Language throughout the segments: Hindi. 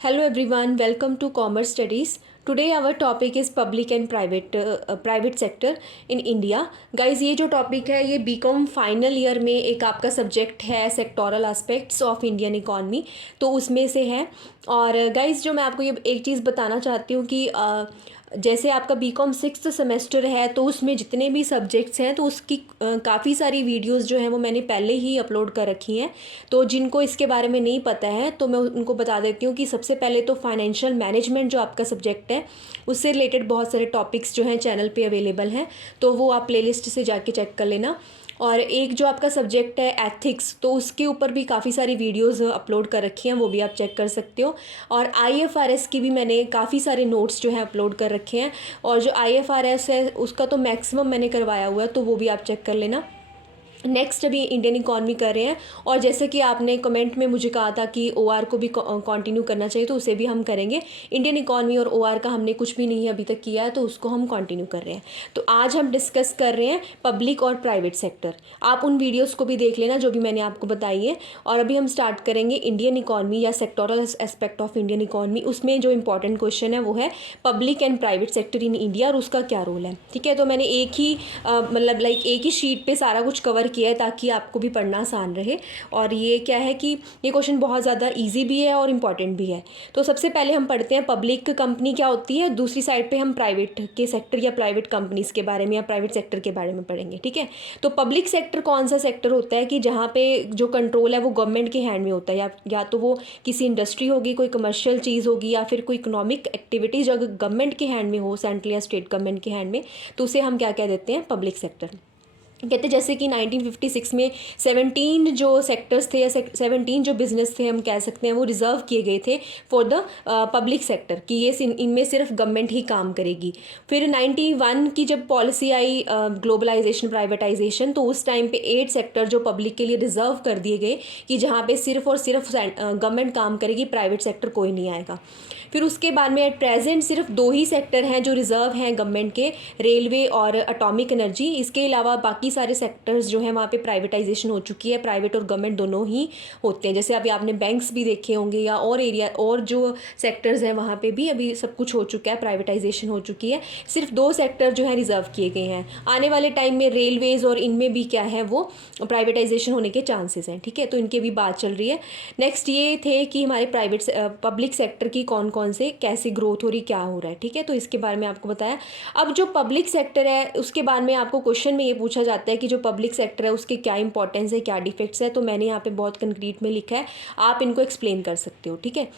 Hello everyone, welcome to Commerce Studies. Today our topic is public and private sector in India. Guys, ये जो टॉपिक है ये बीकॉम फाइनल ईयर में एक आपका सब्जेक्ट है sectoral aspects of Indian economy, तो उसमें से है। और गाइज जो मैं आपको ये एक चीज़ बताना चाहती हूँ कि जैसे आपका बीकॉम सिक्स्थ सेमेस्टर है तो उसमें जितने भी सब्जेक्ट्स हैं तो उसकी काफ़ी सारी वीडियोस जो हैं वो मैंने पहले ही अपलोड कर रखी हैं। तो जिनको इसके बारे में नहीं पता है तो मैं उनको बता देती हूँ कि सबसे पहले तो फाइनेंशियल मैनेजमेंट जो आपका सब्जेक्ट है उससे रिलेटेड बहुत सारे टॉपिक्स जो हैं चैनल पे अवेलेबल हैं, तो वो आप प्लेलिस्ट से जाके चेक कर लेना। और एक जो आपका सब्जेक्ट है एथिक्स, तो उसके ऊपर भी काफ़ी सारी वीडियोस अपलोड कर रखी हैं, वो भी आप चेक कर सकते हो। और आईएफआरएस की भी मैंने काफ़ी सारे नोट्स जो हैं अपलोड कर रखे हैं, और जो आईएफआरएस है उसका तो मैक्सिमम मैंने करवाया हुआ है, तो वो भी आप चेक कर लेना। नेक्स्ट अभी इंडियन इकॉनमी कर रहे हैं, और जैसे कि आपने कमेंट में मुझे कहा था कि ओआर को भी कंटिन्यू करना चाहिए, तो उसे भी हम करेंगे। इंडियन इकॉनमी और ओआर का हमने कुछ भी नहीं अभी तक किया है, तो उसको हम कंटिन्यू कर रहे हैं। तो आज हम डिस्कस कर रहे हैं पब्लिक और प्राइवेट सेक्टर। आप उन वीडियोज़ को भी देख लेना जो भी मैंने आपको बताई है। और अभी हम स्टार्ट करेंगे इंडियन इकॉनमी या sectoral aspect of Indian economy. उसमें जो इंपॉर्टेंट क्वेश्चन है वो है public and private sector in India और उसका क्या रोल है। ठीक है, तो मैंने एक ही मतलब लाइक एक ही शीट पे सारा कुछ कवर किया है ताकि आपको भी पढ़ना आसान रहे। और ये क्या है कि ये क्वेश्चन बहुत ज़्यादा इजी भी है और इम्पॉर्टेंट भी है। तो सबसे पहले हम पढ़ते हैं पब्लिक कंपनी क्या होती है, दूसरी साइड पे हम प्राइवेट के सेक्टर या प्राइवेट कंपनीज़ के बारे में या प्राइवेट सेक्टर के बारे में पढ़ेंगे। ठीक है, तो पब्लिक सेक्टर कौन सा सेक्टर होता है कि जहाँ पे जो कंट्रोल है वो गवर्नमेंट के हैंड में होता है, या तो वो किसी इंडस्ट्री होगी, कोई कमर्शियल चीज़ होगी, या फिर कोई इकोनॉमिक एक्टिविटीज़ अगर गवर्नमेंट के हैंड में हो, सेंट्रल या स्टेट गवर्नमेंट के हैंड में, तो उसे हम क्या कह देते हैं, पब्लिक सेक्टर कहते हैं। जैसे कि 1956 में 17 जो सेक्टर्स थे या 17 जो बिजनेस थे हम कह सकते हैं वो रिजर्व किए गए थे फॉर द पब्लिक सेक्टर, कि ये इनमें सिर्फ गवर्नमेंट ही काम करेगी। फिर 91 की जब पॉलिसी आई ग्लोबलाइजेशन प्राइवेटाइजेशन, तो उस टाइम पे 8 सेक्टर जो पब्लिक के लिए रिजर्व कर दिए गए कि जहाँ पे सिर्फ और सिर्फ गवर्नमेंट काम करेगी, प्राइवेट सेक्टर कोई नहीं आएगा। फिर उसके बाद में एट प्रेजेंट सिर्फ 2 ही सेक्टर हैं जो रिजर्व हैं गवर्नमेंट के, रेलवे और एटॉमिक एनर्जी। इसके अलावा बाकी सारे सेक्टर्स जो हैं वहाँ पे प्राइवेटाइजेशन हो चुकी है, प्राइवेट और गवर्नमेंट दोनों ही होते हैं। जैसे अभी आपने बैंक्स भी देखे होंगे या और एरिया और जो सेक्टर्स हैं वहाँ पे भी अभी सब कुछ हो चुका है, प्राइवेटाइजेशन हो चुकी है। सिर्फ 2 सेक्टर जो हैं रिजर्व किए गए हैं। आने वाले टाइम में रेलवेज़ और इनमें भी क्या है वो प्राइवेटाइजेशन होने के चांसेस हैं। ठीक है, तो इनकी भी बात चल रही है। नेक्स्ट ये थे कि हमारे प्राइवेट पब्लिक सेक्टर की कौन कौन से कैसी ग्रोथ हो रही, क्या हो रहा है। ठीक है, तो इसके बारे में आपको बताया। अब जो पब्लिक सेक्टर है उसके बारे में आपको क्वेश्चन में ये पूछा जाता है कि जो पब्लिक सेक्टर है उसके क्या इंपॉर्टेंस है, क्या डिफेक्ट्स है, तो मैंने यहाँ पे बहुत कंक्रीट में लिखा है, आप इनको एक्सप्लेन कर सकते हो। ठीक है,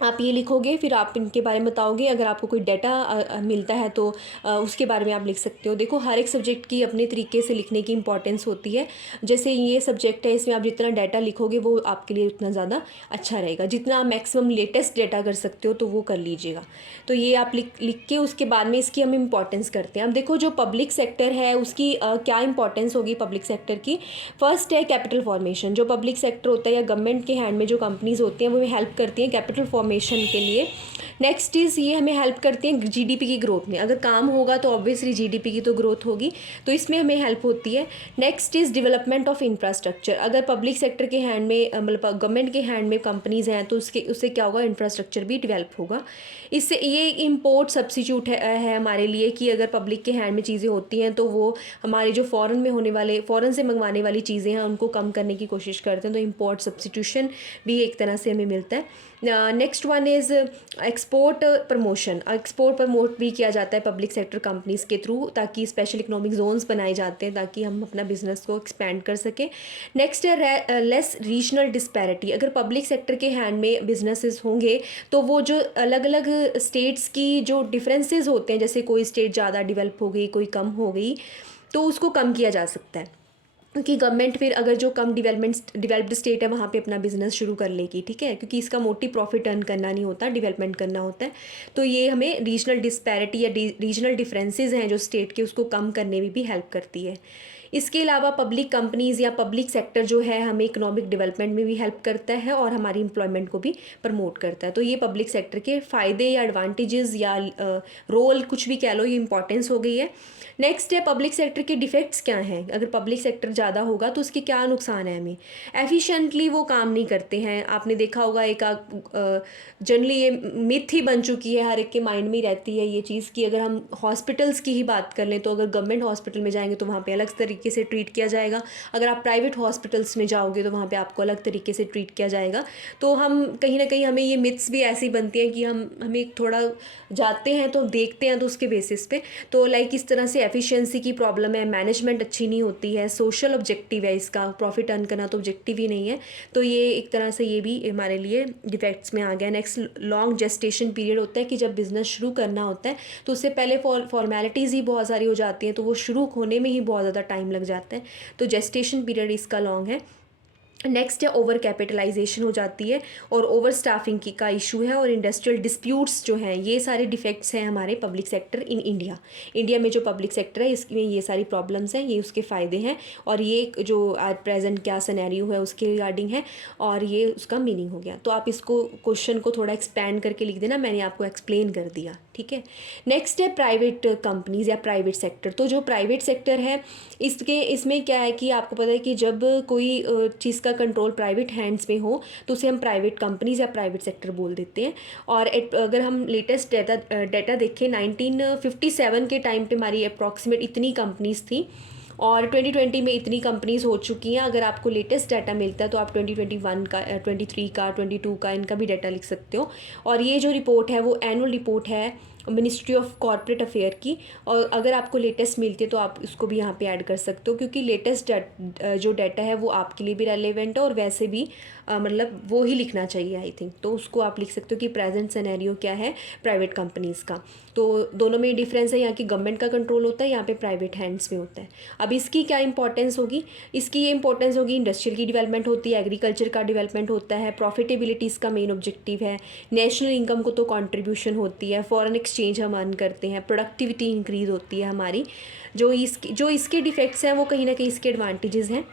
आप ये लिखोगे फिर आप इनके बारे में बताओगे। अगर आपको कोई डाटा मिलता है तो उसके बारे में आप लिख सकते हो। देखो, हर एक सब्जेक्ट की अपने तरीके से लिखने की इंपॉर्टेंस होती है। जैसे ये सब्जेक्ट है, इसमें आप जितना डाटा लिखोगे वो आपके लिए उतना ज़्यादा अच्छा रहेगा। जितना आप मैक्सिमम लेटेस्ट डाटा कर सकते हो तो वो कर लीजिएगा। तो ये आप लिख के उसके बाद में इसकी हम इंपॉर्टेंस करते हैं। अब देखो, जो पब्लिक सेक्टर है उसकी क्या इंपॉर्टेंस होगी पब्लिक सेक्टर की। फर्स्ट है कैपिटल फॉर्मेशन। जो पब्लिक सेक्टर होता है या गवर्नमेंट के हैंड में जो कंपनीज़ होती हैं वो हेल्प करती हैं कैपिटल फॉर्मेशन के लिए। नेक्स्ट इज़ ये हमें हेल्प करती हैं जीडीपी की ग्रोथ में। अगर काम होगा तो ऑब्वियसली जीडीपी की तो ग्रोथ होगी, तो इसमें हमें हेल्प होती है। Next is development of infrastructure. अगर पब्लिक सेक्टर के हैंड में मतलब गवर्नमेंट के हैंड में कंपनीज़ हैं तो उससे क्या होगा, इंफ्रास्ट्रक्चर भी डेवलप होगा। इससे ये इम्पोर्ट सब्सिट्यूट है हमारे लिए कि अगर पब्लिक के हैंड में चीज़ें होती हैं तो वो हमारे जो फ़ॉरेन में होने वाले, फ़ॉरेन से मंगवाने वाली चीज़ें हैं उनको कम करने की कोशिश करते हैं, तो इम्पोर्ट सब्सिट्यूशन भी एक तरह से हमें मिलता है। Next one is export promotion. Export promote भी किया जाता है पब्लिक सेक्टर कंपनीज़ के थ्रू, ताकि स्पेशल इकोनॉमिक जोन्स बनाए जाते हैं ताकि हम अपना बिजनेस को एक्सपेंड कर सकें। नेक्स्ट है लेस रीजनल डिस्पैरिटी। अगर पब्लिक सेक्टर के हैंड में बिजनेसेस होंगे तो वो जो अलग अलग स्टेट्स की जो डिफरेंसेस होते हैं, जैसे कोई स्टेट ज़्यादा डेवलप हो गई, कोई कम हो गई, तो उसको कम किया जा सकता है। क्योंकि गवर्नमेंट फिर अगर जो कम डेवलप्ड स्टेट है वहाँ पे अपना बिजनेस शुरू कर लेगी। ठीक है, क्योंकि इसका मोटिव प्रॉफिट अर्न करना नहीं होता, डेवलपमेंट करना होता है। तो ये हमें रीजनल डिस्पैरिटी या रीजनल डिफरेंसेस हैं जो स्टेट के, उसको कम करने में भी हेल्प करती है। इसके अलावा पब्लिक कंपनीज़ या पब्लिक सेक्टर जो है हमें इकोनॉमिक डेवलपमेंट में भी हेल्प करता है और हमारी एम्प्लॉयमेंट को भी प्रमोट करता है। तो ये पब्लिक सेक्टर के फ़ायदे या एडवांटेजेस या रोल कुछ भी कह लो, ये इंपॉर्टेंस हो गई है। नेक्स्ट है पब्लिक सेक्टर के डिफेक्ट्स क्या हैं। अगर पब्लिक सेक्टर ज़्यादा होगा तो उसके क्या नुकसान है हमें। एफिशिएंटली वो काम नहीं करते हैं। आपने देखा होगा एक जनरली ये मिथ ही बन चुकी है, हर एक के माइंड में ही रहती है ये चीज़ कि अगर हम हॉस्पिटल्स की ही बात कर लें तो अगर गवर्नमेंट हॉस्पिटल में जाएंगे तो वहाँ पे अलग तरीके से ट्रीट किया जाएगा, अगर आप प्राइवेट हॉस्पिटल्स में जाओगे तो वहाँ पे आपको अलग तरीके से ट्रीट किया जाएगा। तो हम कहीं ना कहीं हमें ये मिथ्स भी ऐसी बनती हैं कि हमें थोड़ा जाते हैं तो देखते हैं तो उसके बेसिस पे, तो लाइक इस तरह से एफिशिएंसी की प्रॉब्लम है, मैनेजमेंट अच्छी नहीं होती है, सोशल ऑब्जेक्टिव है इसका, प्रॉफिट अर्न करना तो ऑब्जेक्टिव ही नहीं है। तो ये एक तरह से ये भी हमारे लिए डिफेक्ट्स में आ गया। नेक्स्ट लॉन्ग जेस्टेशन पीरियड होता है कि जब बिज़नेस शुरू करना होता है तो उससे पहले फॉर्मेलिटीज़ ही बहुत सारी हो जाती हैं, तो वो शुरू होने में ही बहुत ज़्यादा टाइम लग जाता है। तो जेस्टेशन पीरियड इसका लॉन्ग है। नेक्स्ट है ओवर कैपिटलाइजेशन हो जाती है और ओवर स्टाफिंग की का इशू है, और इंडस्ट्रियल डिस्प्यूट्स जो हैं, ये सारे डिफेक्ट्स हैं हमारे public sector in India. India में जो पब्लिक सेक्टर है इसमें ये सारी प्रॉब्लम्स हैं, ये उसके फ़ायदे हैं, और ये जो आज प्रेजेंट क्या सिनेरियो है उसके रिगार्डिंग है, और ये उसका मीनिंग हो गया। तो आप इसको क्वेश्चन को थोड़ा एक्सपैंड करके लिख देना, मैंने आपको एक्सप्लेन कर दिया, ठीक है। नेक्स्ट है प्राइवेट कंपनीज या प्राइवेट सेक्टर। तो जो प्राइवेट सेक्टर है इसमें क्या है कि आपको पता है कि जब कोई चीज़ का कंट्रोल प्राइवेट हैंड्स में हो तो उसे हम प्राइवेट कंपनीज या प्राइवेट सेक्टर बोल देते हैं। और अगर हम लेटेस्ट डेटा देखें 1957 के टाइम पे हमारी अप्रॉक्सीमेट इतनी कंपनीज थी, और 2020 में इतनी कंपनीज हो चुकी हैं। अगर आपको लेटेस्ट डाटा मिलता है तो आप 2021 का 23 का 22 का इनका भी डाटा लिख सकते हो। और ये जो रिपोर्ट है वो एनुअल रिपोर्ट है मिनिस्ट्री ऑफ कॉर्पोरेट अफेयर की, और अगर आपको लेटेस्ट मिलती है तो आप इसको भी यहाँ पे ऐड कर सकते हो, क्योंकि लेटेस्ट जो डाटा है वो आपके लिए भी रेलेवेंट है, और वैसे भी मतलब वो ही लिखना चाहिए आई थिंक। तो उसको आप लिख सकते हो कि प्रेजेंट सिनेरियो क्या है प्राइवेट कंपनीज़ का। तो दोनों में डिफरेंस है, यहाँ की गवर्नमेंट का कंट्रोल होता है, यहाँ पे प्राइवेट हैंड्स में होता है। अब इसकी क्या इंपॉर्टेंस होगी, इसकी ये इंपॉर्टेंस होगी इंडस्ट्रियल की डेवलपमेंट होती है, एग्रीकल्चर का डेवलपमेंट होता है, प्रॉफिटेबिलिटी इसका मेन ऑब्जेक्टिव है, नेशनल इनकम को तो कंट्रीब्यूशन होती है, फॉरेन एक्सचेंज हम अर्न करते हैं, प्रोडक्टिविटी इंक्रीज़ होती है हमारी। जो इसके डिफेक्ट्स हैं वो कहीं ना कहीं इसके एडवांटेजेस हैं।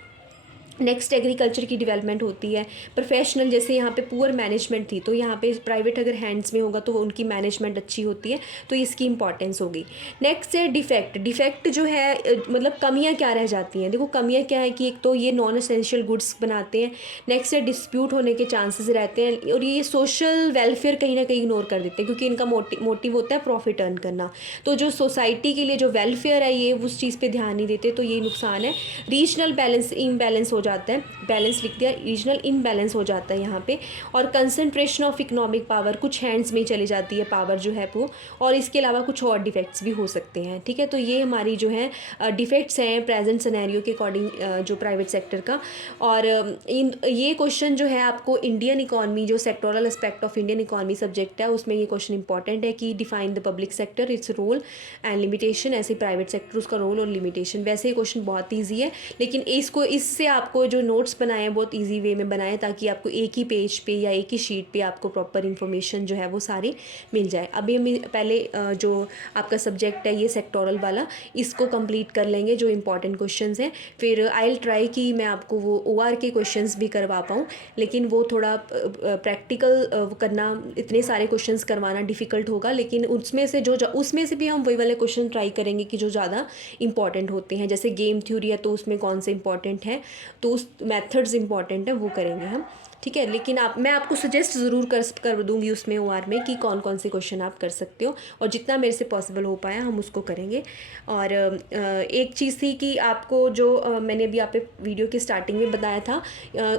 नेक्स्ट एग्रीकल्चर की डेवलपमेंट होती है, प्रोफेशनल, जैसे यहाँ पे पुअर मैनेजमेंट थी तो यहाँ पे प्राइवेट अगर हैंड्स में होगा तो उनकी मैनेजमेंट अच्छी होती है, तो इसकी इंपॉर्टेंस होगी। नेक्स्ट है डिफेक्ट जो है मतलब कमियाँ क्या रह जाती हैं। देखो कमियाँ क्या है कि एक तो ये नॉन एसेंशियल गुड्स बनाते हैं, नेक्स्ट है डिस्प्यूट होने के चांसेस रहते हैं, और ये सोशल वेलफेयर कहीं ना कहीं इग्नोर कर देते हैं क्योंकि इनका मोटिव होता है प्रॉफिट अर्न करना। तो जो सोसाइटी के लिए जो वेलफेयर है ये उस चीज़ पर ध्यान नहीं देते, तो ये नुकसान है। रीजनल इम्बैलेंस हो जाता है, बैलेंस लिख दिया, रीजनल इम्बैलेंस हो जाता है यहाँ पे। और कंसंट्रेशन ऑफ इकोनॉमिक पावर, कुछ हैंड्स में चली जाती है पावर जो है वो, और इसके अलावा कुछ और डिफेक्ट्स भी हो सकते हैं, ठीक है। तो ये हमारी जो है डिफेक्ट्स हैं प्रेजेंट सिनेरियो के अकॉर्डिंग जो प्राइवेट सेक्टर का। और ये क्वेश्चन जो है आपको इंडियन इकॉनमी, जो sectoral aspect of Indian economy subject है, उसमें ये क्वेश्चन इंपॉर्टेंट है कि define the public sector, it's role and limitation. ऐसे प्राइवेट सेक्टर उसका रोल और लिमिटेशन, वैसे ये क्वेश्चन बहुत ईजी है, लेकिन इससे आपको जो नोट्स बनाए हैं बहुत इजी वे में बनाए ताकि आपको एक ही पेज पे या एक ही शीट पे आपको प्रॉपर इन्फॉर्मेशन जो है वो सारी मिल जाए। अभी हम पहले जो आपका सब्जेक्ट है ये सेक्टोरल वाला, इसको कंप्लीट कर लेंगे जो इंपॉर्टेंट क्वेश्चंस हैं, फिर आई विल ट्राई कि मैं आपको वो OR के क्वेश्चंस भी करवा पाऊँ, लेकिन वो थोड़ा प्रैक्टिकल करना, इतने सारे क्वेश्चंस करवाना डिफ़िकल्ट होगा, लेकिन उसमें से भी हम वही वाले क्वेश्चन ट्राई करेंगे कि जो ज़्यादा इंपॉर्टेंट होते हैं। जैसे गेम थ्योरी है तो उसमें कौन से इंपॉर्टेंट है, तो उस मेथड्स इंपॉर्टेंट है वो करेंगे हम, ठीक है। लेकिन मैं आपको सजेस्ट ज़रूर कर दूंगी उसमें OR में कि कौन कौन से क्वेश्चन आप कर सकते हो, और जितना मेरे से पॉसिबल हो पाया हम उसको करेंगे। और एक चीज़ थी कि आपको जो मैंने अभी आप वीडियो के स्टार्टिंग में बताया था,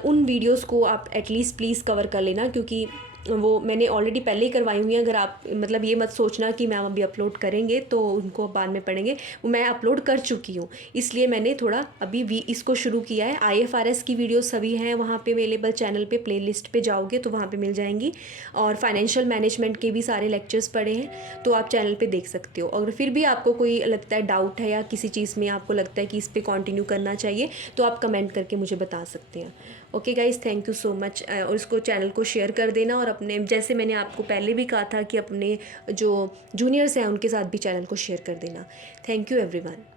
उन वीडियोज़ को आप एटलीस्ट प्लीज़ कवर कर लेना, क्योंकि वो मैंने ऑलरेडी पहले ही करवाई हुई हैं। अगर आप मतलब ये मत सोचना कि मैम अभी अपलोड करेंगे तो उनको बाद में पढ़ेंगे, वो मैं अपलोड कर चुकी हूँ, इसलिए मैंने थोड़ा अभी भी इसको शुरू किया है। IFRS की वीडियो सभी हैं वहाँ पे अवेलेबल, चैनल पे प्लेलिस्ट पे जाओगे तो वहाँ पे मिल जाएंगी, और फाइनेंशियल मैनेजमेंट के भी सारे लेक्चर्स पढ़े हैं तो आप चैनल पे देख सकते हो। अगर फिर भी आपको कोई लगता है डाउट है या किसी चीज़ में आपको लगता है कि इस पर कंटिन्यू करना चाहिए तो आप कमेंट करके मुझे बता सकते हैं। Okay guys, thank you so much. और इसको चैनल को शेयर कर देना, और अपने, जैसे मैंने आपको पहले भी कहा था कि अपने जो जूनियर्स हैं उनके साथ भी चैनल को शेयर कर देना। Thank you everyone.